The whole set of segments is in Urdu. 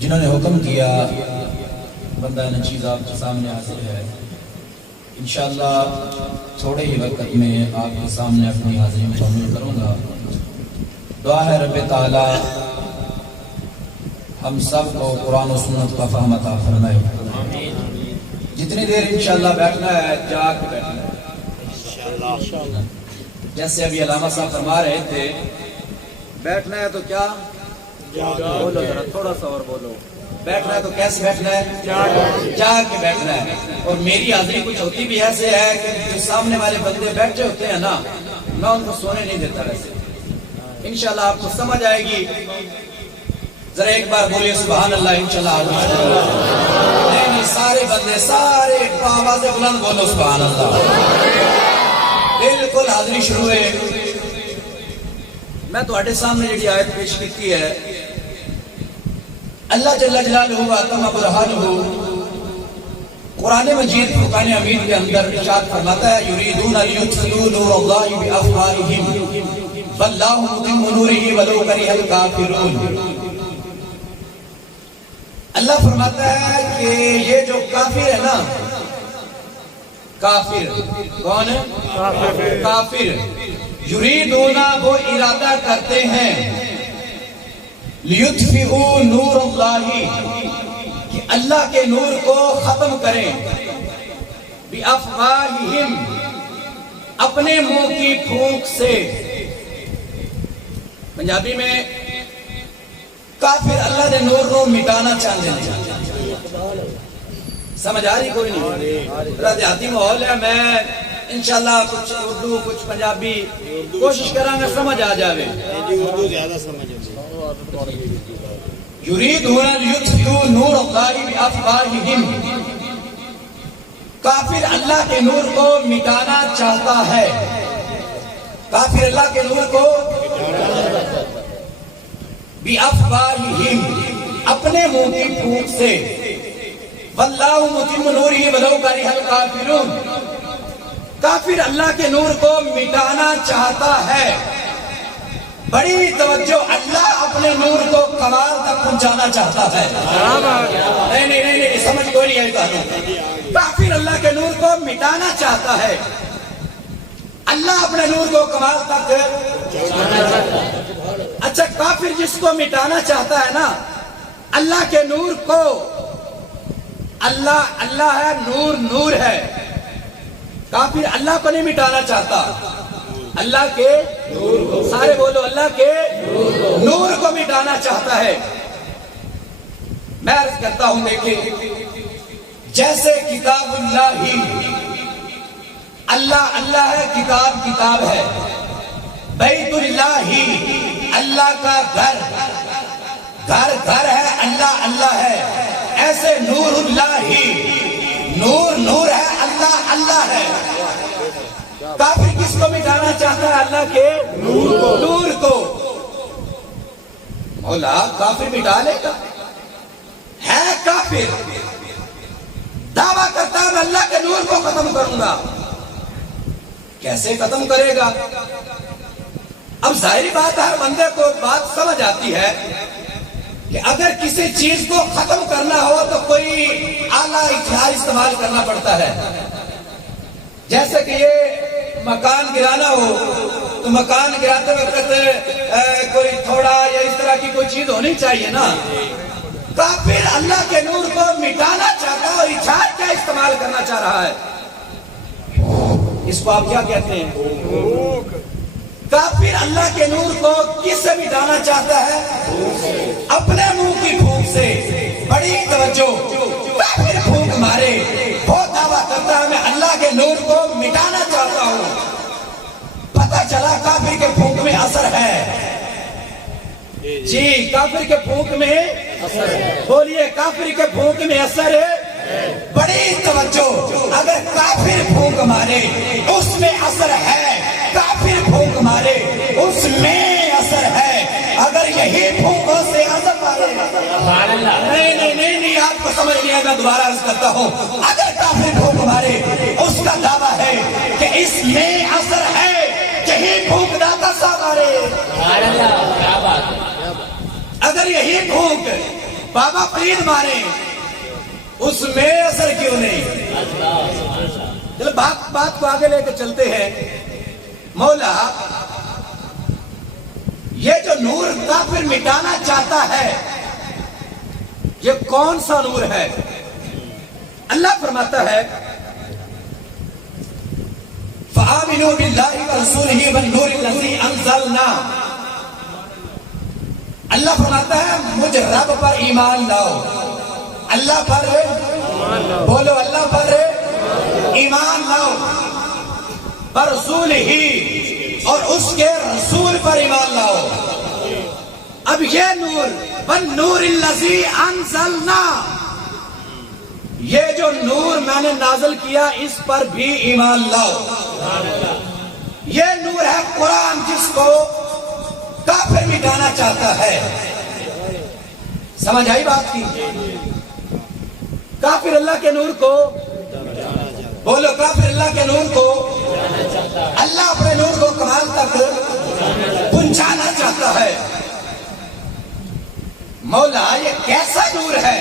جنہوں نے حکم کیا بندہ نچیز آپ کے سامنے حاضر ہے. انشاءاللہ تھوڑے ہی وقت میں آپ کے سامنے اپنی حاضری مکمل کروں گا. دعا ہے رب تعالی ہم سب کو قرآن و سنت کا فہم عطا فرمائے. جتنی دیر انشاءاللہ بیٹھنا ہے جاگ کے بیٹھنا ہے. جیسے ابھی علامہ صاحب فرما رہے تھے بیٹھنا ہے تو کیا بولو ذرا تھوڑا سا اور بولو. بیٹھنا ہے تو کیسے بیٹھنا ہے؟ جاگ کے بیٹھنا ہے. اور میری حاضری کچھ ہوتی بھی ایسے ہے کہ جو سامنے والے بندے بیٹھے ہوتے ہیں نا میں ان کو سونے نہیں دیتا. ویسے انشاءاللہ آپ کو سمجھ آئے گی. ذرا ایک بار بولیے سبحان اللہ. انشاءاللہ نہیں سارے بندے سارے آواز بلند بولو سبحان اللہ. بالکل حاضری شروع ہے. میں تواڈے سامنے جڑی آیت پیش کی ہے اللہ جل جلالہ و عظم برہانہ قرآن مجید فرقان حمید کے اندر ارشاد فرماتا ہے یریدون لیطفئوا نور اللہ بافواہہم واللہ متم نورہ ولو کرہ الکافرون. اللہ فرماتا ہے کہ یہ جو کافر ہے نا کافر کون ہے؟ کافر. یریدون وہ ارادہ کرتے ہیں لیطفئوا نور اللہ کہ اللہ کے نور کو ختم کریں بافواہہم اپنے منہ کی پھونک سے. پنجابی میں کافر اللہ دے نور کو مٹانا چاہتے ہیں. سمجھ آ رہی کوئی نہیں؟ دیہاتی ماحول ہے. میں انشاءاللہ کچھ اردو کچھ پنجابی کوشش کروں گا سمجھ آ جاوے. اردو زیادہ سمجھ یریدون لیطفئوا نور اللہ بافواہہم کافر اللہ کے نور کو مٹانا چاہتا ہے. کافر اللہ کے نور کو بافواہہم اپنے منہ کی پھونک سے واللہ متم نورہ ولو کرہ الکافرون کافر اللہ کے نور کو مٹانا چاہتا ہے. بڑی توجہ اللہ اپنے نور کو کمال تک پہنچانا چاہتا ہے. نہیں سمجھ کوئی نہیں ہے. کافر اللہ کے نور کو مٹانا چاہتا ہے. اللہ اپنے نور کو کمال تک اچھا کافر جس کو مٹانا چاہتا ہے نا اللہ کے نور کو اللہ ہے نور نور ہے. کافر اللہ کو نہیں مٹانا چاہتا اللہ کے نور کو. سارے بولو اللہ کے نور کو مٹانا چاہتا ہے. میں عرض کرتا ہوں دیکھیں جیسے کتاب اللہ ہی اللہ ہے کتاب کتاب ہے. بیت اللہ ہی اللہ کا گھر گھر ہے اللہ ہے. ایسے نور اللہ ہی نور ہے اللہ ہے. کافر کس کو مٹانا چاہتا ہے اللہ کے نور کو. مولا کافر مٹا لے گا ہے کافر دعویٰ کرتا ہے میں اللہ کے نور کو ختم کروں گا. کیسے ختم کرے گا؟ اب ظاہری بات ہر بندے کو بات سمجھ آتی ہے کہ اگر کسی چیز کو ختم کرنا ہو تو کوئی اعلیٰ ہتھیار استعمال کرنا پڑتا ہے. جیسے کہ یہ مکان گرانا ہو تو مکان گراتے وقت کوئی تھوڑا یا اس طرح کی کوئی چیز ہونی چاہیے نا. کافر اللہ کے نور کو مٹانا چاہتا ہے اور ہتھیار کیا استعمال کرنا چاہ رہا ہے؟ اس کو آپ کیا کہتے ہیں؟ کافر اللہ کے نور کو کس سے مٹانا چاہتا ہے؟ اپنے منہ کی پھونک سے. بڑی توجہ کافر پھونک مارے وہ دعویٰ کرتا ہے میں اللہ کے نور کو مٹانا چاہتا ہوں. پتہ چلا کافر کے پھونک میں اثر ہے. جی کافر کے پھونک میں بولیے کافر کے پھونک میں اثر ہے. بڑی توجہ اگر کافر پھونک مارے اس میں اثر ہے. کافر پھونک مارے اس میں اثر ہے. اگر یہی پھونکوں سے اثر مارے نہیں آپ کو سمجھ لیا. میں دوبارہ عرض کرتا ہوں اگر کافر پھونک مارے اس کا دعویٰ ہے کہ اس میں اثر ہے. یہی پھونک داتا سا مارے اگر یہی پھونک بابا فرید مانے اس میں اثر کیوں نہیں؟ چلو بات کو آگے لے کے چلتے ہیں. مولا یہ جو نور کافر مٹانا چاہتا ہے یہ کون سا نور ہے؟ اللہ فرماتا ہے فآمنوا باللہ ورسولہ والنور الذی انزلنا. اللہ فرماتا ہے مجھ رب پر ایمان لاؤ. اللہ پر بولو اللہ پر ایمان لاؤ. برسول ہی اور اس کے رسول پر ایمان لاؤ. اب یہ نور والنور الذی انزلنا، یہ جو نور میں نے نازل کیا اس پر بھی ایمان لاؤ. یہ نور ہے قرآن جس کو کافر مٹانا چاہتا ہے. سمجھ آئی بات کی؟ کافر اللہ کے نور کو بولو، کافر اللہ کے نور کو اللہ اپنے نور کو کمال تک پہنچانا چاہتا ہے. مولا یہ کیسا نور ہے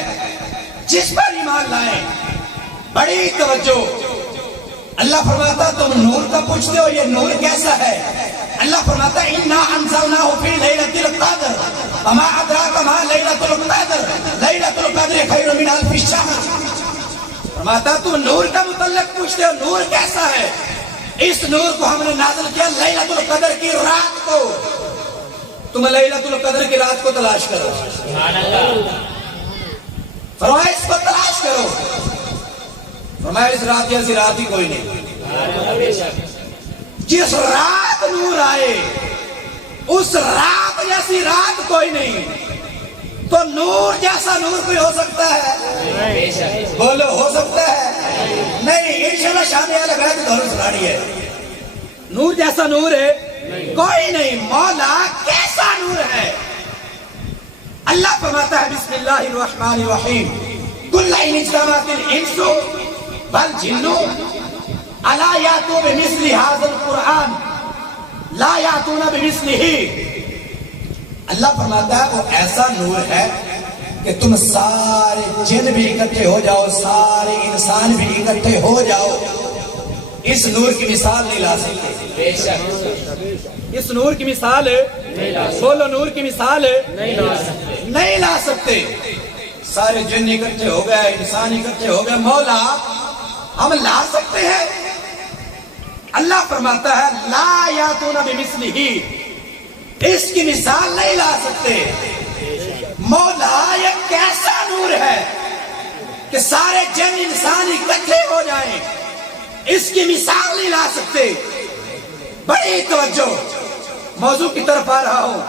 جس پر ایمان لائیں؟ بڑی توجہ. اللہ فرماتا تم نور کا پوچھتے ہو یہ نور کیسا ہے؟ اللہ فرماتا اِنَّا أَنزَلْنَاهُ فِي لَيْلَةِ الْقَدْرِ وَمَا أَدْرَاكَ مَا لَيْلَةُ الْقَدْرِ لَيْلَةُ الْقَدْرِ خَيْرٌ مِنْ أَلْفِ شَهْرٍ. فرماتا تم نور کا متعلق پوچھتے ہو نور کیسا ہے؟ اس نور کو ہم نے نازل کیا لیلۃ القدر کی رات کو. تم لیلۃ القدر کی رات کو تلاش کرو. فرمایا اس کو تلاش کرو. فرمایا اس رات جیسی رات ہی کوئی نہیں. جس رات نور آئے اس رات جیسی رات کوئی نہیں. تو نور جیسا نور کوئی ہو سکتا ہے؟ بولو ہو سکتا ہے؟ نہیں. انشاءاللہ شامی علیہ بیت دوروں سنانی ہے. نور جیسا نور ہے کوئی نہیں. مولا کیسا نور ہے؟ اللہ فرماتا ہے بسم اللہ الرحمن الرحیم قل ان اجتمعت الانس والجن الا یاتوا بمثل هذا القرآن لا یاتون بمثلہ. اللہ فرماتا ہے وہ ایسا نور ہے کہ تم سارے جن بھی اکٹھے ہو جاؤ، سارے انسان بھی اکٹھے ہو جاؤ، اس نور کی مثال نہیں لا سکتے. اس نور کی مثال بولو نور کی مثال نہیں لا سکتے. سارے جن اکٹھے ہو گئے، انسان اکٹھے ہو گئے، مولا ہم لا سکتے ہیں؟ اللہ فرماتا ہے لا یاتون بمثلہ، اس کی مثال نہیں لا سکتے. مولا یہ کیسا نور ہے کہ سارے جن انسان اکٹھے ہو جائیں، اس کی مثال نہیں لا سکتے. بڑی توجہ موضوع کی طرف آ رہا ہوں.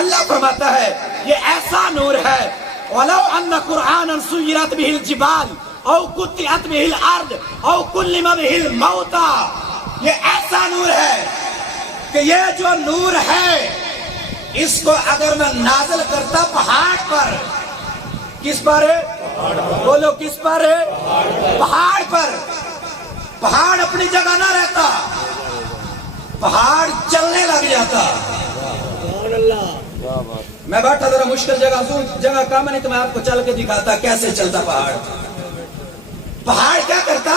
اللہ فرماتا ہے یہ ایسا نور ہے وَلَوْ أَنَّ قُرْآنًا سُيِّرَتْ بِهِ الْجِبَالِ أَوْ قُطِّعَتْ بِهِ الْأَرْضِ أَوْ كُلِّمَ بِهِ الْمَوْتَى. یہ ایسا نور ہے کہ یہ جو نور ہے اس کو اگر میں نازل کرتا پہاڑ پر، کس پر ہے؟ بولو کس پر ہے؟ پہاڑ پر. پہاڑ اپنی جگہ نہ رہتا، پہاڑ چلنے لگ جاتا. میں بیٹھا ذرا مشکل جگہ کام نہیں تو میں آپ کو چل کے دکھاتا کیسے چلتا پہاڑ. پہاڑ کیا کرتا؟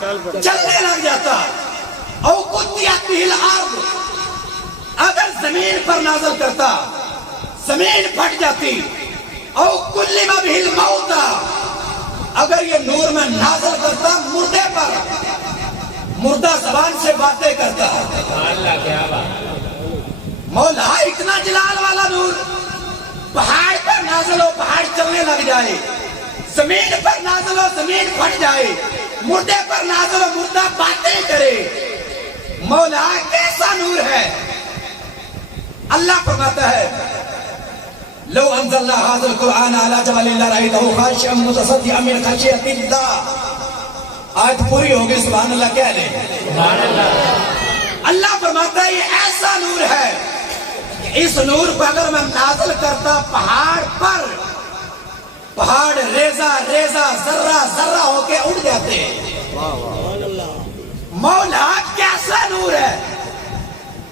چلنے لگ جاتا. او قطعت بہ الارض، اگر زمین پر نازل کرتا زمین پھٹ جاتی. او کلم بہ الموتى، اگر یہ نور میں نازل کرتا مردے پر، مردہ زبان سے باتیں کرتا. مولا اتنا جلال والا نور، پہاڑ پر نازل ہو پہاڑ چلنے لگ جائے، زمین پر نازل ہو زمین پھٹ جائے، مردے پر نازل ہو مردہ باتیں کرے. مولا کیسا نور ہے؟ اللہ فرماتا ہے لو انزلنا هذا القرآن على جبل لرأيته خاشعا متصدعا من خشية الله. آیت پوری ہوگی سبحان اللہ کہہ لیں. اللہ فرماتا ہے یہ ایسا نور ہے، اس نور کو اگر میں نازل کرتا پہاڑ پر، پہاڑ ریزہ ریزہ ذرہ ذرہ ہو کے اڑ جاتے. مولا کیسا نور ہے؟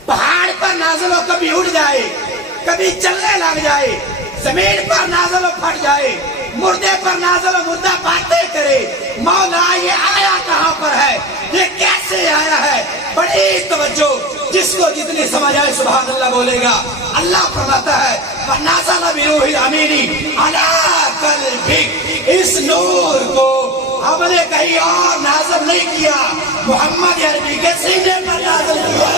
پہاڑ پر نازل ہو کبھی اڑ جائے، کبھی چلنے لگ جائے، زمین پر نازل ہو پھٹ جائے، مردے پر نازل و مردہ باتیں کرے، مولا یہ آیا کہاں پر ہے، یہ کیسے آیا ہے؟ بڑی توجہ، جس کو جتنی سمجھ آئے سبحان اللہ بولے گا۔ اللہ فرماتا ہے وَنَزَلَ بِرُوحِ الْأَمِينِ عَلَىٰ قَلْبِكَ، اس نور کو ہم نے کہیں اور نازل نہیں کیا، محمد عربی کے سینے پر نازل کیا۔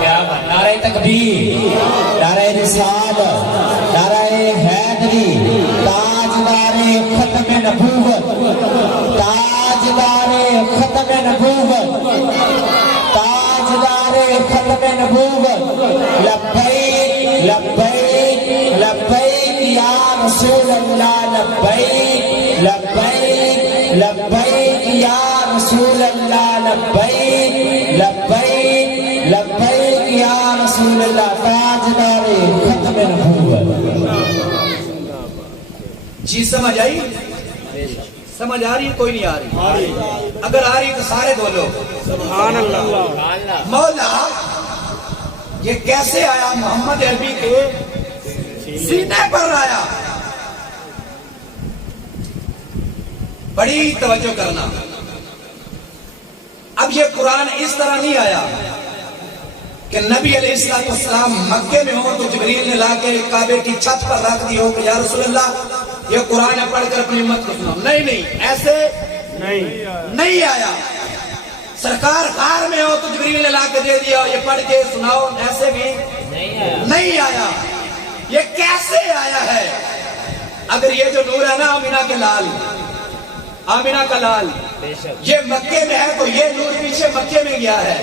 کیا بات، نعرہ تکبیر، نعرہ رسالت، نعرہ حیدری، تاجدار ختم نبوت، تاجدار ختم نبوت، تاجدار ختم نبوت، لبیک لبیک لبیک یا رسول اللہ، لبیک لبیک لبیک یا رسول اللہ، لبیک لبیک لبیک یا رسول اللہ، تاجدار ختم نبوت۔ جی سمجھ آئی؟ سمجھ آ رہی ہے؟ کوئی نہیں آ رہی؟ اگر آ رہی تو سارے بولو سبحان اللہ۔ مولا یہ کیسے آیا؟ محمد عربی کے سینے پر آیا۔ بڑی توجہ کرنا، اب یہ قرآن اس طرح نہیں آیا کہ نبی علیہ السلام مکے میں ہو تو جبریل نے لا کے کعبے کی چھت پر رکھ دی ہو کہ یا رسول اللہ یہ قرآن پڑھ کر اپنی امت کو سناؤ۔ نہیں، ایسے نہیں آیا۔ سرکار غار میں ہو تو جبریل نے لا کے دے دیا یہ پڑھ کے سناؤ، ایسے بھی نہیں آیا۔ یہ کیسے آیا ہے؟ اگر یہ جو نور ہے نا آمینہ کے لال، آمینہ کا لال، یہ مکے میں ہے تو یہ نور پیچھے مکے میں گیا ہے،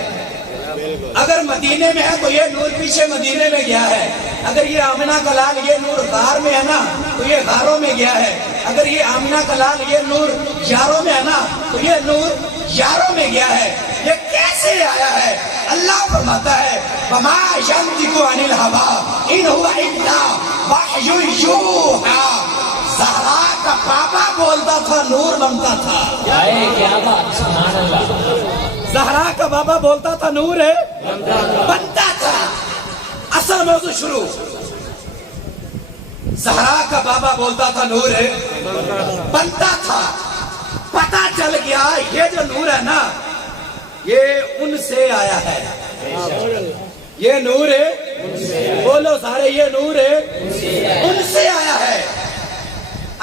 اگر مدینے میں ہے تو یہ نور پیچھے مدینے میں گیا ہے، اگر یہ آمینہ کا لال یہ نور غار میں ہے نا تو یہ غاروں میں گیا ہے، اگر یہ آمینہ کا لال یہ نور یاروں میں ہے نا تو یہ نور یاروں میں گیا ہے۔ یہ کیسے آیا ہے؟ اللہ فرماتا ہے وَمَا يَنطِقُ عَنِ الْهَوَىٰ إِنْ هُوَ إِلَّا وَحْيٌ يُوحَىٰ۔ زہرا کا بابا بولتا تھا، نور بنتا تھا۔ کیا بات، سبحان اللہ۔ زہرا کا بابا بولتا تھا، نور ہے بنتا تھا۔ اصل موضوع شروع، زہرا کا بابا بولتا تھا، نور ہے بنتا تھا۔ پتا چل گیا یہ جو نور ہے نا یہ ان سے آیا ہے، یہ نور ہے، بولو سارے یہ نور ہے ان سے آیا ہے۔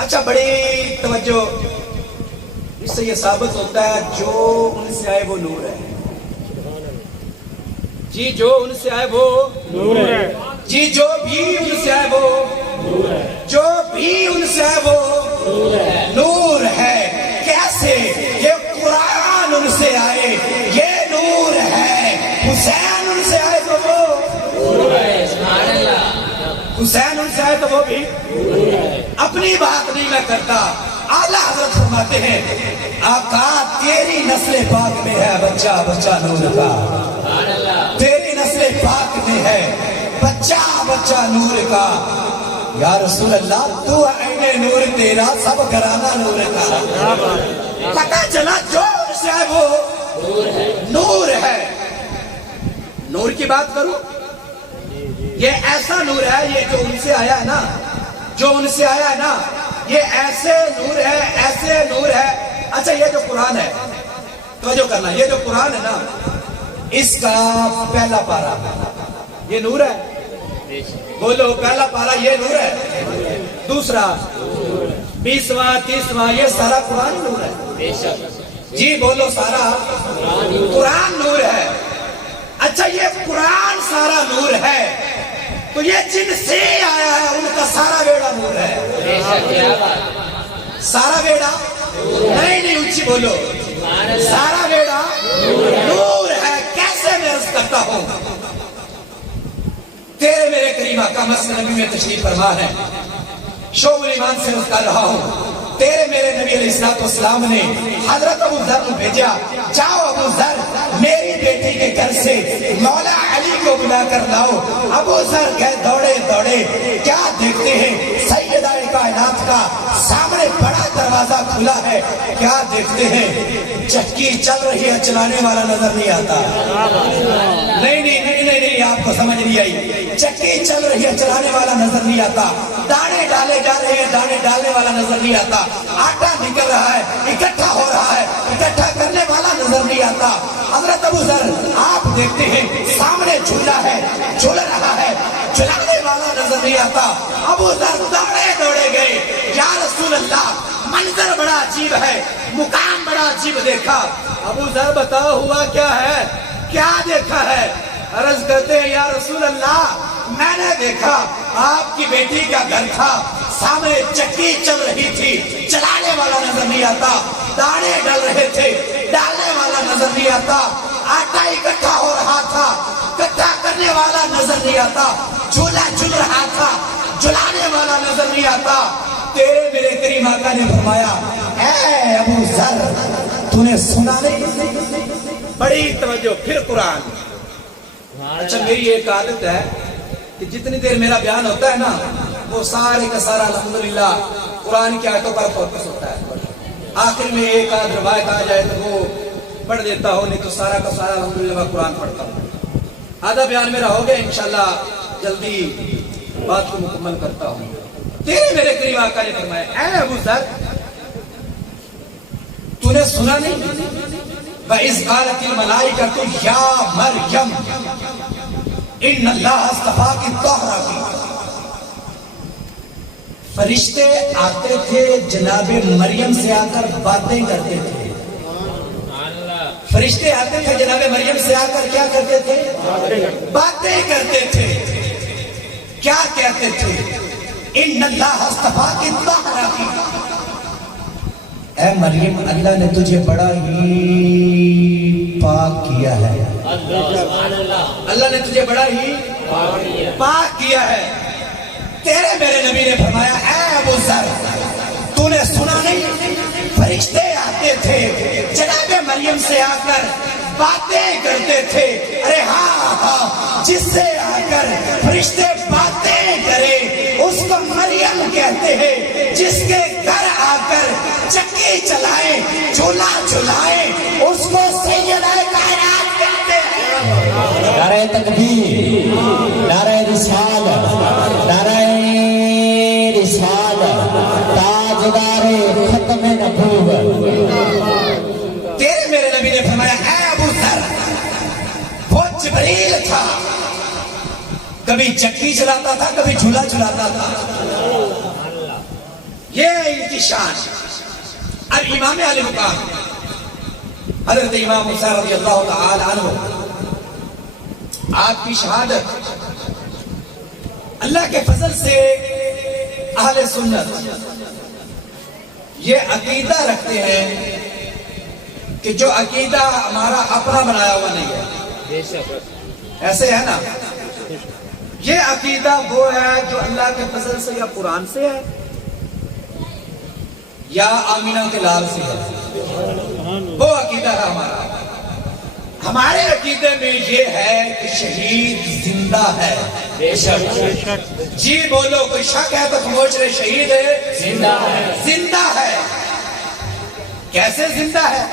اچھا بڑی توجہ، اس سے یہ ثابت ہوتا ہے جو ان سے آئے وہ نور ہے۔ جی جو ان سے آئے وہ نور ہے، جی جو بھی ان سے آئے وہ نور ہے، جو بھی ان سے آئے وہ نور ہے۔ کیسے؟ یہ قرآن ان سے آئے یہ نور ہے، حسین ان سے آئے تو وہ نور ہے، سبحان اللہ، حسین ان سے آئے تو وہ بھی اپنی بات نہیں میں کرتا، اعلیٰ حضرت فرماتے ہیں آقا تیری نسل پاک میں ہے بچہ بچہ نور کا، تیری نسل پاک میں ہے بچہ بچہ نور کا۔ یا رسول اللہ تو عین نور تیرا سب گھرانہ نور کا۔ پتہ چلا جو ان سے آئے وہ نور ہے۔ نور کی بات کروں، یہ ایسا نور ہے، یہ جو ان سے آیا ہے نا، جو ان سے آیا ہے نا یہ ایسے نور ہے، ایسے نور ہے۔ اچھا یہ جو قرآن ہے، توجہ کرنا، یہ جو قرآن ہے نا اس کا پہلا پارہ یہ نور ہے، بولو پہلا پارہ یہ نور ہے، دوسرا 20واں 30واں یہ سارا قرآن نور ہے۔ جی بولو سارا قرآن نور ہے۔ اچھا یہ قرآن سارا نور ہے تو یہ جن سے آیا ہے ان کا سارا بیڑا نور ہے۔ سارا بیڑا نہیں اونچی بولو، سارا بیڑا نور ہے۔ کیسے میں عرض کرتا ہوں، تیرے میرے کریم آقا مسجد نبی میں تشریف فرما ہے، شعب الایمان سے عرض کر رہا ہوں، تیرے میرے نبی علیہ السلام نے حضرت ابو ذر کو بھیجا، جاؤ ابو ذر میری بیٹی کے گھر سے مولا علی کو بلا کر لاؤ۔ ابو ذر گئے دوڑے دوڑے، کیا دیکھتے ہیں سیدہ کائنات کا سامنے بڑا دروازہ کھلا ہے، کیا دیکھتے ہیں چکی چل رہی ہے، چلانے والا نظر نہیں آتا۔ نہیں آپ کو سمجھ نہیں آئی، چکی چل رہی ہے چلانے والا نظر نہیں آتا، دانے ڈالے جا رہے ہیں دانے ڈالنے والا نظر نہیں آتا، آٹا نکل رہا ہے اکٹھا ہو رہا ہے اکٹھا کرنے والا نظر نہیں آتا۔ حضرت ابو ذر آپ دیکھتے ہیں سامنے جھولا ہے جھول رہا ہے جلانے والا نظر نہیں آتا۔ ابو ذر دوڑے گئے، یا رسول اللہ منظر بڑا عجیب ہے، مقام بڑا عجیب دیکھا۔ ابو ذر بتاؤ ہوا کیا ہے، کیا دیکھا ہے؟ عرض کرتے ہیں یا رسول اللہ میں نے دیکھا آپ کی بیٹی کا گھر تھا، سامنے چکی چل رہی تھی چلانے والا نظر نہیں آتا، دانے ڈل رہے تھے ڈالنے والا نظر نہیں آتا، آٹا اکٹھا ہو رہا تھا اکٹھا کرنے والا نظر نہیں آتا، جھولا جھل رہا تھا جھلانے والا نظر نہیں آتا۔ تیرے میرے کریم آقا نے فرمایا اے ابو ذر تو نے سنا نہیں؟ بڑی توجہ، پھر قرآن۔ اچھا میری ایک عادت ہے کہ جتنی دیر میرا بیان ہوتا ہے نا وہ سارے کا سارا الحمدللہ قرآن کی آیتوں پر فوکس ہوتا ہے، آخر میں ایک آدھ روایت آ جائے تو وہ پڑھ دیتا ہوں، نہیں تو سارا کا سارا الحمدللہ میں قرآن پڑھتا ہوں۔ آدھا بیان میرا ہو گیا، انشاءاللہ جلدی بات کو مکمل کرتا ہوں۔ تیرے میرے قریب آقا نے فرمایا اے ابو ذر تو نے سنا نہیں؟ وَإِذْ قَالَتِ الْمَلَائِكَةُ يَا مَرْيَمْ إِنَّ اللَّهَ اصْطَفَاكِ طَاهِرَةً۔ فرشتے آتے تھے جناب مریم سے آ کر باتیں کرتے تھے، فرشتے آتے تھے جناب مریم سے آ کر کیا کرتے تھے؟ باتیں کرتے تھے۔ کیا کہتے تھے؟ ان اللہ اصطفاکی طاہرہ، اے مریم اللہ نے تجھے بڑا ہی پاک کیا ہے، اللہ نے تجھے بڑا ہی پاک کیا ہے۔ تیرے میرے نبی نے فرمایا اے ابو ذر تو نے سنا نہیں؟ فرشتے آتے تھے جناب مریم سے آ کر باتیں کرتے تھے۔ ارے ہاں جس سے آ کر فرشتے باتیں کرے اس کو مریم کہتے ہیں، جس کے گھر آ کر چکی چلائے جھولا جھلائے اس کو سیدہ کائنات کہتے ہیں۔ نعرہ تکبیر، نعرہ رسالت، نعرہ رسالت، تاجدار ختم نبوت۔ تیرے میرے نبی نے فرمایا اے ابو ذر وہ جبریل تھا، کبھی چکی چلاتا تھا کبھی جھولا چلاتا تھا۔ یہ انتشان۔ اب امام علی مقام حضرت امام حسین رضی اللہ تعالی عنہ آپ کی شہادت اللہ کے فضل سے اہل سنت یہ عقیدہ رکھتے ہیں کہ جو عقیدہ ہمارا اپنا بنایا ہوا نہیں ہے، ایسے ہے نا، یہ عقیدہ وہ ہے جو اللہ کے فضل سے یا قرآن سے ہے یا آمینہ کے لال سے ہے، وہ عقیدہ ہے ہمارا۔ ہمارے عقیدے میں یہ ہے کہ شہید زندہ ہے۔ بے شک جی بولو، کوئی شک ہے تو خاموش رہے، شہید ہے زندہ ہے، زندہ ہے۔ کیسے زندہ ہے؟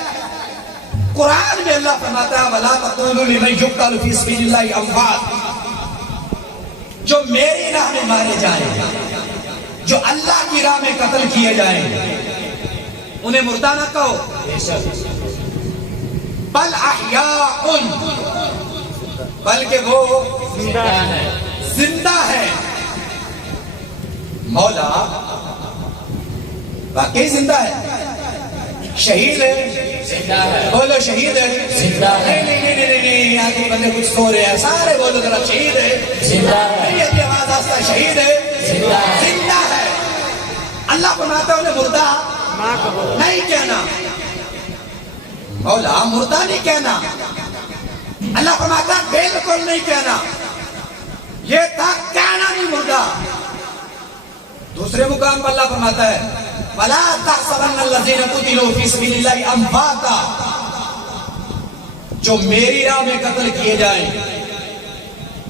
قرآن میں اللہ فرماتا ہے وَلَا تَقُولُوا لِمَنْ يُقْتَلُ فِي سَبِيلِ اللَّهِ أَمْوَاتٌ، جو میری راہ میں مارے جائیں، جو اللہ کی راہ میں قتل کیے جائیں، انہیں مردہ نہ کہو، بل احیاء، بلکہ وہ زندہ ہے۔ مولا واقعی زندہ ہے، شہید ہے، بولو شہید ہے، نہیں آگے بندے کچھ سو رہے ہیں، سارے بولو ذرا شہید ہے، یہ آواز آستا ہے، شہید ہے، زندہ ہے۔ اللہ فرماتا ہے انہیں مردہ نہیں کہنا، مولا مردہ نہیں کہنا، اللہ فرماتا ہے بالکل نہیں کہنا، یہ تھا کہنا نہیں مردہ۔ دوسرے مقام پر اللہ فرماتا ہے وَلَا تَحْسَبَنَّ الَّذِينَ قُتِلُوا فِي سَبِيلِ اللَّهِ أَمْوَاتًا، جو میری راہ میں قتل کیے جائیں،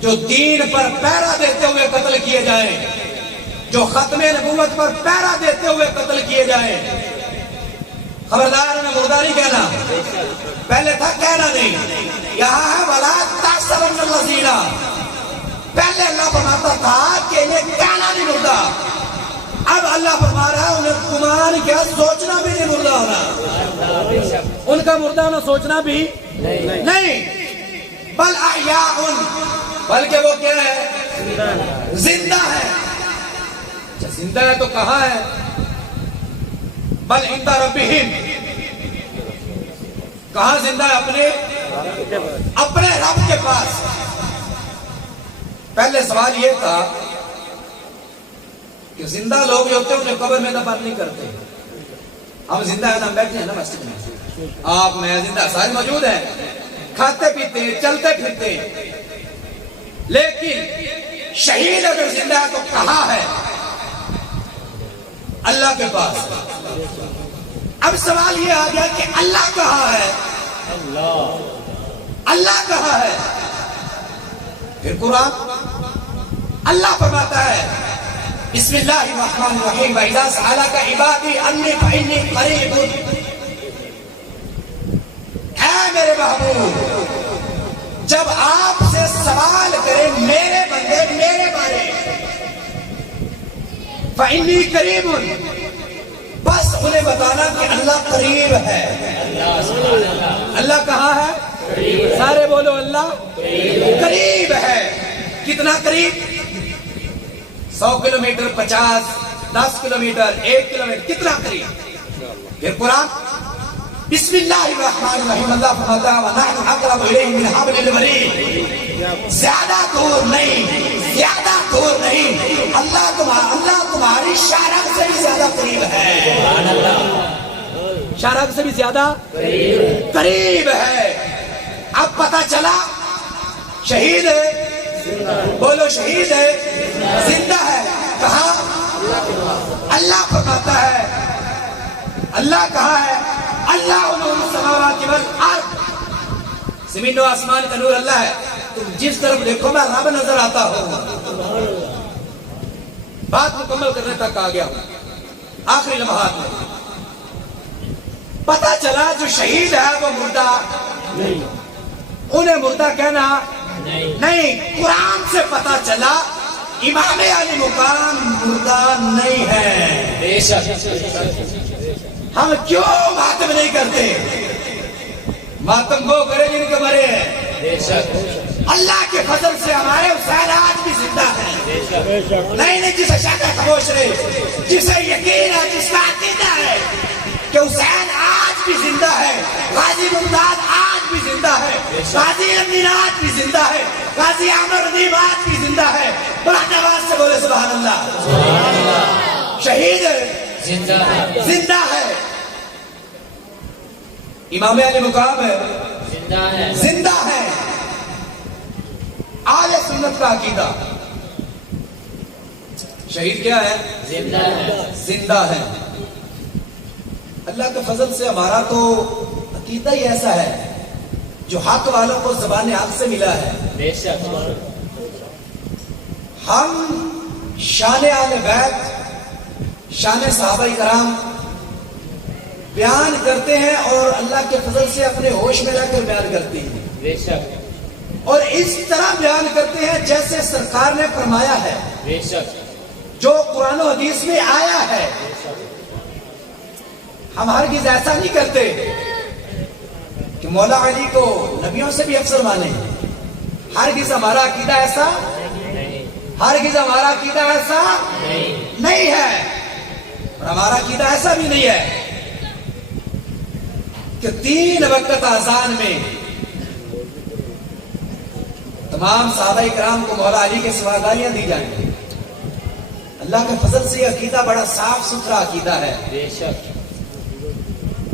جو دین پر پہرا دیتے ہوئے قتل کیے جائیں، جو ختم نبوت پر پہرا دیتے ہوئے قتل کیے جائیں، خبردار انہیں مردہ نہیں کہنا، پہلے تھا کہنا نہیں، یہاں ہے وَلَا تَحْسَبَنَّ الَّذِينَ، پہلے اللہ فرماتا تھا کہ انہیں کہنا نہیں مردہ، اب اللہ فرما رہا ہے انہیں گمان کیا سوچنا بھی نہیں مردہ ہونا، ان کا مردہ ہونا سوچنا بھی نہیں، بل احیاء، بلکہ وہ کیا ہے؟ زندہ ہے۔ زندہ ہے تو کہاں ہے؟ بل عند ربہم، کہاں زندہ ہے؟ اپنے رب کے پاس۔ پہلے سوال یہ تھا کہ زندہ لوگ جو ہوتے ہیں انہیں قبر میں دفن نہیں کرتے، ہم زندہ ہیں، ہم بیٹھے ہیں نا مسجد میں، آپ میں زندہ سارے موجود ہیں، کھاتے پیتے چلتے پھرتے، لیکن شہید اگر زندہ ہے تو کہاں ہے؟ اللہ کے پاس۔ اب سوال یہ آ گیا کہ اللہ کہاں ہے؟ اللہ کہاں ہے؟ پھر قرآن اللہ فرماتا ہے بسم اللہ الرحمن الرحیم وَإِذَا سَأَلَكَ عِبَادِي عَنِّي فَإِنِّي قَرِيبٌ، اے میرے محبوب جب آپ سے سوال کریں میرے بندے میرے بارے، فَإِنِّي قَرِيبٌ، بس انہیں بتانا کہ اللہ قریب ہے۔ اللہ کہاں ہے؟ سارے بولو اللہ قریب ہے۔ کتنا قریب؟ 100 کلومیٹر، 50، 10 کلومیٹر، 1 کلومیٹر، کتنا قریب؟ پھر قرآن بسم اللہ الرحمن الرحیم اللہ فرماتا ہے وَنَحْنُ أَقْرَبُ إِلَيْهِ مِنْ حَبْلِ الْوَرِيدِ، زیادہ دور نہیں، زیادہ دور نہیں، اللہ تمہاری شارق سے بھی زیادہ قریب ہے، شارق سے بھی زیادہ قریب ہے۔ اب پتہ چلا شہید ہے، بولو شہید ہے، زندہ ہے، کہاں؟ اللہ فرماتا ہے، اللہ کہاں ہے؟ اللہ نور السماوات والارض، زمین و آسمان کا نور اللہ ہے، تم جس طرف دیکھو میں رب نظر آتا ہوں۔ بات مکمل کرنے تک آ گیا ہوں، آخری لمحات میں پتہ چلا جو شہید ہے وہ مردہ نہیں، انہیں مردہ کہنا نہیں۔ قرآن سے پتہ چلا امام علی مقام مردہ نہیں ہے۔ ہم کیوں ماتم نہیں کرتے؟ ماتم وہ کرے جن کے مرے ہیں۔ اللہ کے فضل سے ہمارے حسین آج بھی زندہ ہیں، نہیں جسے شک خاموش رہے، جسے یقین ہے، جس کا عقیدہ ہے کہ حسین آج بھی زندہ ہے، غازی ممتاز آج بھی زندہ ہے، غازی امین آج بھی زندہ ہے، غازی عمر ندیم آج بھی زندہ ہے۔ بلند آواز سے بولے سبحان اللہ۔ شہید زندہ ہے، امام علی مقام ہے، زندہ ہے۔ اہل سنت کا عقیدہ شہید کیا ہے؟ زندہ ہے۔ اللہ کے فضل سے ہمارا تو عقیدہ ہی ایسا ہے جو حق والوں کو زبان حق سے ملا ہے۔ ہم شان اہل بیت، شان صحابہ کرام بیان کرتے ہیں اور اللہ کے فضل سے اپنے ہوش میں رہ کر بیان کرتے ہیں، اور اس طرح بیان کرتے ہیں جیسے سرکار نے فرمایا ہے، جو قرآن و حدیث میں آیا ہے۔ ہم ہرگز ایسا نہیں کرتے کہ مولا علی کو نبیوں سے بھی افضل مانے، ہرگز ہمارا عقیدہ ایسا، ہرگز ہمارا عقیدہ ایسا نہیں ہے، اور ہمارا عقیدہ ایسا بھی نہیں ہے کہ 3 وقت اذان میں تمام صحابہ کرام کو مولا علی کے سوا گالیاں دی جائیں۔ اللہ کے فضل سے یہ عقیدہ بڑا صاف ستھرا عقیدہ ہے۔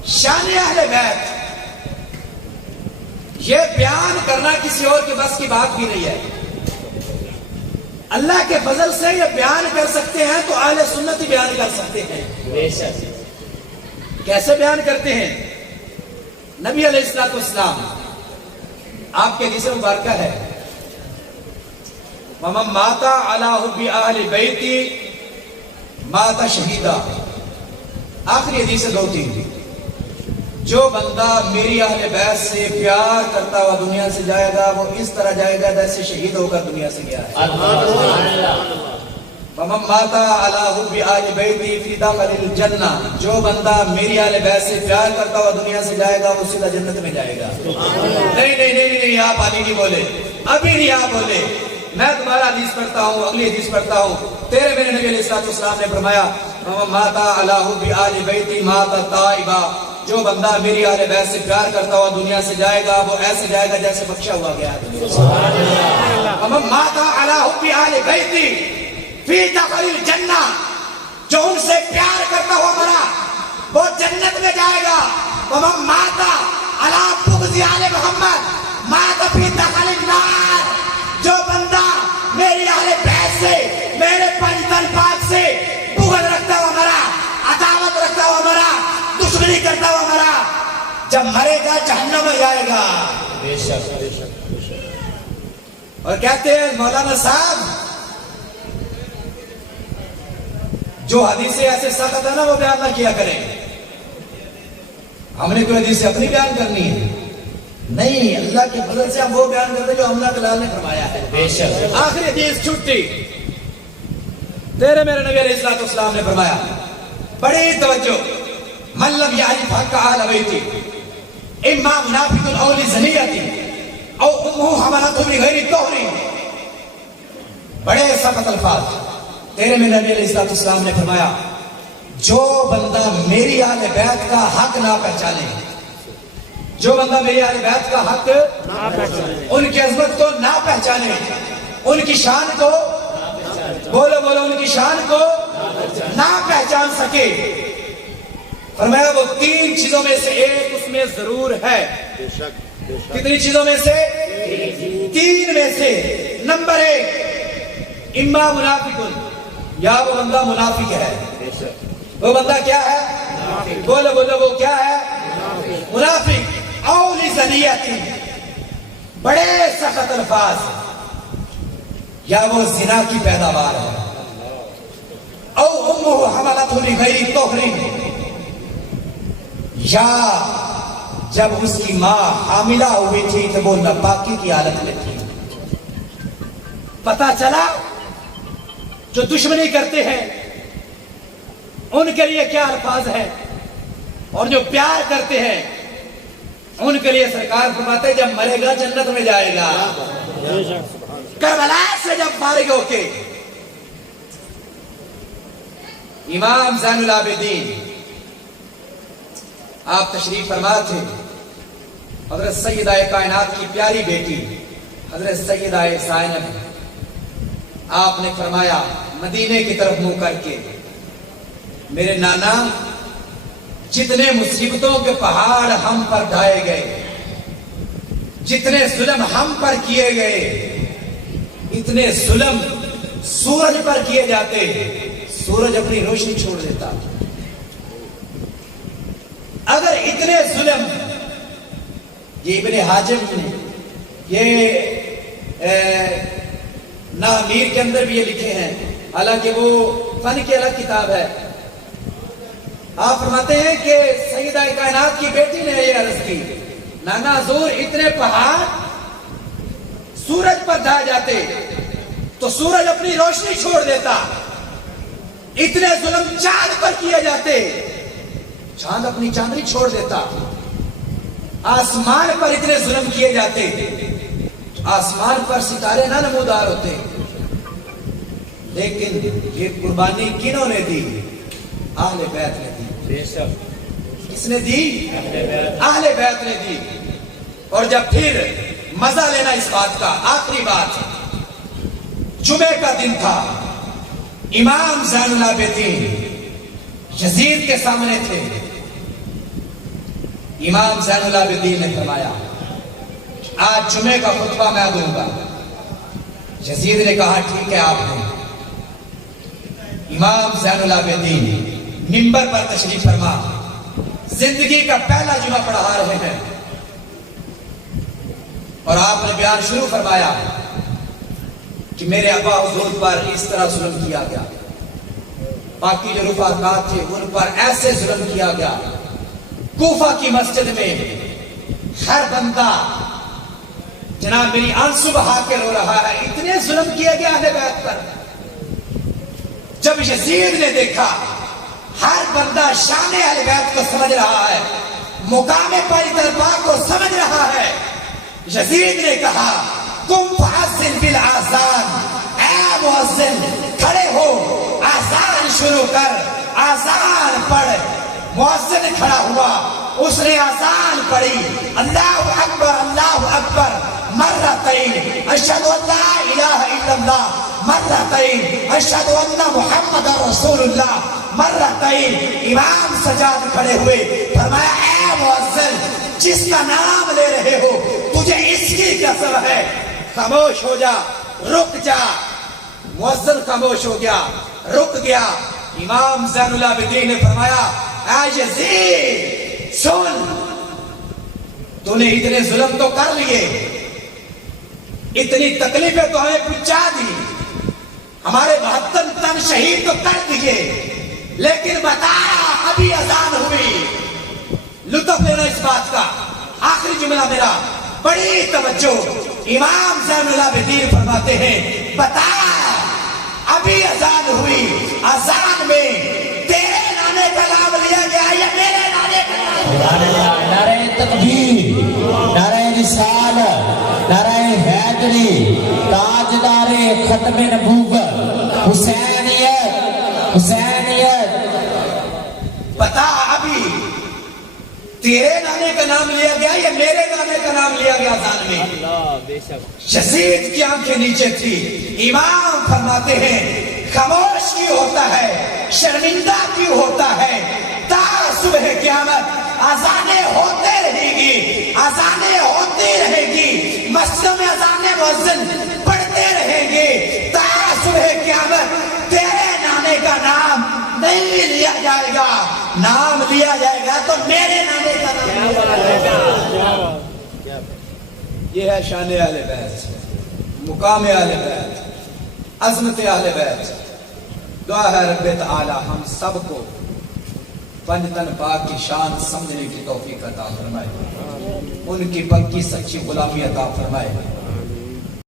شان اہل بیت یہ بیان کرنا کسی اور کے بس کی بات بھی نہیں ہے، اللہ کے فضل سے یہ بیان کر سکتے ہیں تو اہل سنت ہی بیان کر سکتے ہیں۔ کیسے بیان کرتے ہیں؟ نبی علیہ الصلوۃ والسلام آپ کے حدیث مبارکہ ہے وَمَن مَاتَ عَلَىٰ حُبِّ أَهْلِ بَيْتِي مَاتَ شَهِيدًا، آخری حدیث 2-3، جو بندہ میری اہل بیت سے پیار کرتا ہوا دنیا سے جائے گا وہ اس طرح جائے گا جیسے شہید ہو کر دنیا سے گیا ہے. فمن مات علی حب آل بیتی فی داخل الجنہ، جو بندہ میری اہل بیت سے پیار کرتا ہوا دنیا سے جائے گا وہ سیدھا جنت میں جائے گا. نہیں آپ علی نہیں بولے، ابھی نہیں آپ بولے. میں تمہارا حدیث پڑھتا ہوں، اگلی حدیث پڑھتا ہوں. تیرے میرے نبی علیہ السلام نے فرمایا فمن مات علی حب آل بیتی مات تائبا، جو بندہ میری اہل بیت سے پیار کرتا ہوا دنیا سے جائے گا وہ ایسے جائے گا جیسے بخشا ہوا گیا ہے. فمن مات علی حب آل بیتی فی داخل الجنہ، جو ان سے پیار کرتا ہوا مرا وہ جنت میں جائے گا. ومن مات علی بغض آل محمد مات فی داخل النار، جو بندہ میری اہل بیت سے میرے پنجتن پاک سے بغض رکھتا ہوا مرا، عداوت رکھتا ہوا مرا، دشمنی کرتا ہوا مرا، جب مرے گا جہنم میں جائے گا. بے شک بے شک. اور کہتے ہیں مولانا صاحب جو حدیثیں ایسے سخت ہے نا وہ بیان نہ کیا کریں. ہم نے کوئی حدیث اپنی بیان کرنی ہے نہیں، اللہ کے فضل سے ہم وہ بیان کرتے جو امنا کلال نے فرمایا ہے. بے شک. آخری حدیث چھٹی تیرے میرے نبی علیہ السلام نے فرمایا، بڑی توجہ، من لم یعرف حق آل بیتی اما منافق او لزنیتی او امہ حملتہ بغیر طہر. بڑے سخت الفاظ. تیرے میں نبی علیہ السلام نے فرمایا جو بندہ میری اہل بیت کا حق نہ پہچانے، جو بندہ میری اہل بیت کا حق ان کی عظمت کو نہ پہچانے، ان کی شان کو بولو ان کی شان کو نہ پہچان سکے، فرمایا وہ تین چیزوں میں سے ایک اس میں ضرور ہے. کتنی چیزوں میں سے؟ تین میں سے. نمبر ایک، اما منافق، یا وہ بندہ منافق ہے. وہ بندہ کیا ہے؟ بولو وہ کیا ہے؟ منافق. او لزنیت، بڑے سخت الفاظ، یا وہ زنا کی پیداوار ہے. او امہ حملتہ بغیر طہر، یا جب اس کی ماں حاملہ ہوئی تھی تو وہ ناپاکی کی حالت میں تھی. پتہ چلا جو دشمنی کرتے ہیں ان کے لیے کیا الفاظ ہیں، اور جو پیار کرتے ہیں ان کے لیے سرکار فرماتے ہیں جب مرے گا جنت میں جائے گا. کربلا سے جب فارغ ہو کے امام زین العابدین آپ تشریف فرما تھے، حضرت سیدہ کائنات کی پیاری بیٹی حضرت سیدہ زینب، آپ نے فرمایا مدینے کی طرف منہ کر کے، میرے نانا جتنے مصیبتوں کے پہاڑ ہم پر ڈھائے گئے، جتنے ظلم ہم پر کیے گئے، اتنے ظلم سورج پر کیے جاتے، سورج اپنی روشنی چھوڑ دیتا. اگر اتنے ظلم، یہ ابن حاجب نے یہ نامیر کے اندر بھی یہ لکھے ہیں، حالانکہ وہ فن کی الگ کتاب ہے. آپ فرماتے ہیں کہ سیدہ کائنات کی بیٹی نے یہ عرض کی، نانا حضور اتنے پہاڑ سورج پر ڈھائے جاتے تو سورج اپنی روشنی چھوڑ دیتا، اتنے ظلم چاند پر کیے جاتے، چاند اپنی چاندنی چھوڑ دیتا، آسمان پر اتنے ظلم کیے جاتے، آسمان پر ستارے نہ نمودار ہوتے. لیکن یہ قربانی کنہوں نے دی؟ اہل بیت نے دی. کس نے دی؟ اہل بیت نے دی. اور جب پھر مزہ لینا اس بات کا، آخری بات، جمعے کا دن تھا، امام زین العابدین یزید کے سامنے تھے. امام زین العابدین نے فرمایا آج جمعے کا خطبہ میں دوں گا. یزید نے کہا ٹھیک ہے آپ نے. امام زین العابدین منبر پر تشریف فرما، زندگی کا پہلا جمعہ پڑھا رہے ہیں، اور آپ نے بیان شروع فرمایا کہ میرے ابا حضور پر اس طرح ظلم کیا گیا، باقی جو رفقات تھے ان پر ایسے ظلم کیا گیا، کوفہ کی مسجد میں ہر بندہ جناب میری آنسو بہا کے رو رہا ہے، اتنے ظلم کیا گیا اہل بیت پر۔ جب یزید نے دیکھا ہر بندہ شان اہل بیت کو سمجھ رہا ہے، مقام پیغمبر کو سمجھ رہا ہے، یزید نے کہا تم فاذن بالاذان، اے مؤذن کھڑے ہو، آذان شروع کر، آذان پڑھ۔ مؤذن کھڑا ہوا، اس نے آذان پڑھی، اللہ اکبر اللہ اکبر مرتين اشهد ان لا اله الا الله مرتين اشهد ان محمد رسول الله مرتين۔ امام سجاد کھڑے ہوئے، فرمایا اے مؤذن جس کا نام لے رہے ہو تجھے اس کی قسم ہے خاموش ہو جا، رک جا۔ مؤذن خاموش ہو گیا، رک گیا۔ امام زین العابدین نے فرمایا اے یزید سن، تو نے اتنے ظلم تو کر لیے، اتنی تکلیفیں تو ہمیں پہنچا دی، ہمارے 72 تن شہید تو کر دیے، لیکن بتا ابھی اذان ہوئی۔ لطف لینا اس بات کا، آخری جملہ میرا بڑی توجہ، امام زین العابدین فرماتے ہیں بتا ابھی اذان ہوئی، اذان میں تیرے نانے کا نام لیا گیا یا میرے نانے کا نام؟ نعرہ تکبیر، نعرہ رسالت، نعرہ حیدری، تاجدار ختم نبوت، حسینیت، حسینیت۔ بتا ابھی تیرے نانے کا نام لیا گیا یا میرے نانے کا نام لیا گیا اذان میں؟ اللہ بے شک یزید کی آنکھیں نیچے تھی۔ امام فرماتے ہیں خاموش کیوں ہوتا ہے، شرمندہ کیوں ہوتا ہے؟ تا صبح قیامت اذانیں ہوتے رہے گی، اذانیں ہوتی رہے گی، مسجدوں میں اذانیں مؤذن پڑھتے رہیں گے، تا صبح قیامت تیرے نانے کا نام نہیں لیا جائے گا، نام لیا جائے گا تو میرے نانے کا نام لیا جائے گا۔ یہ ہے شان اہل بیت، مقام اہل بیت، عظمت اہل بیت۔ دعا ہے رب تعالی ہم سب کو پنجتن پاک کی شان سمجھنے کی توفیق عطا فرمائے، ان کی پکی سچی غلامی عطا فرمائے۔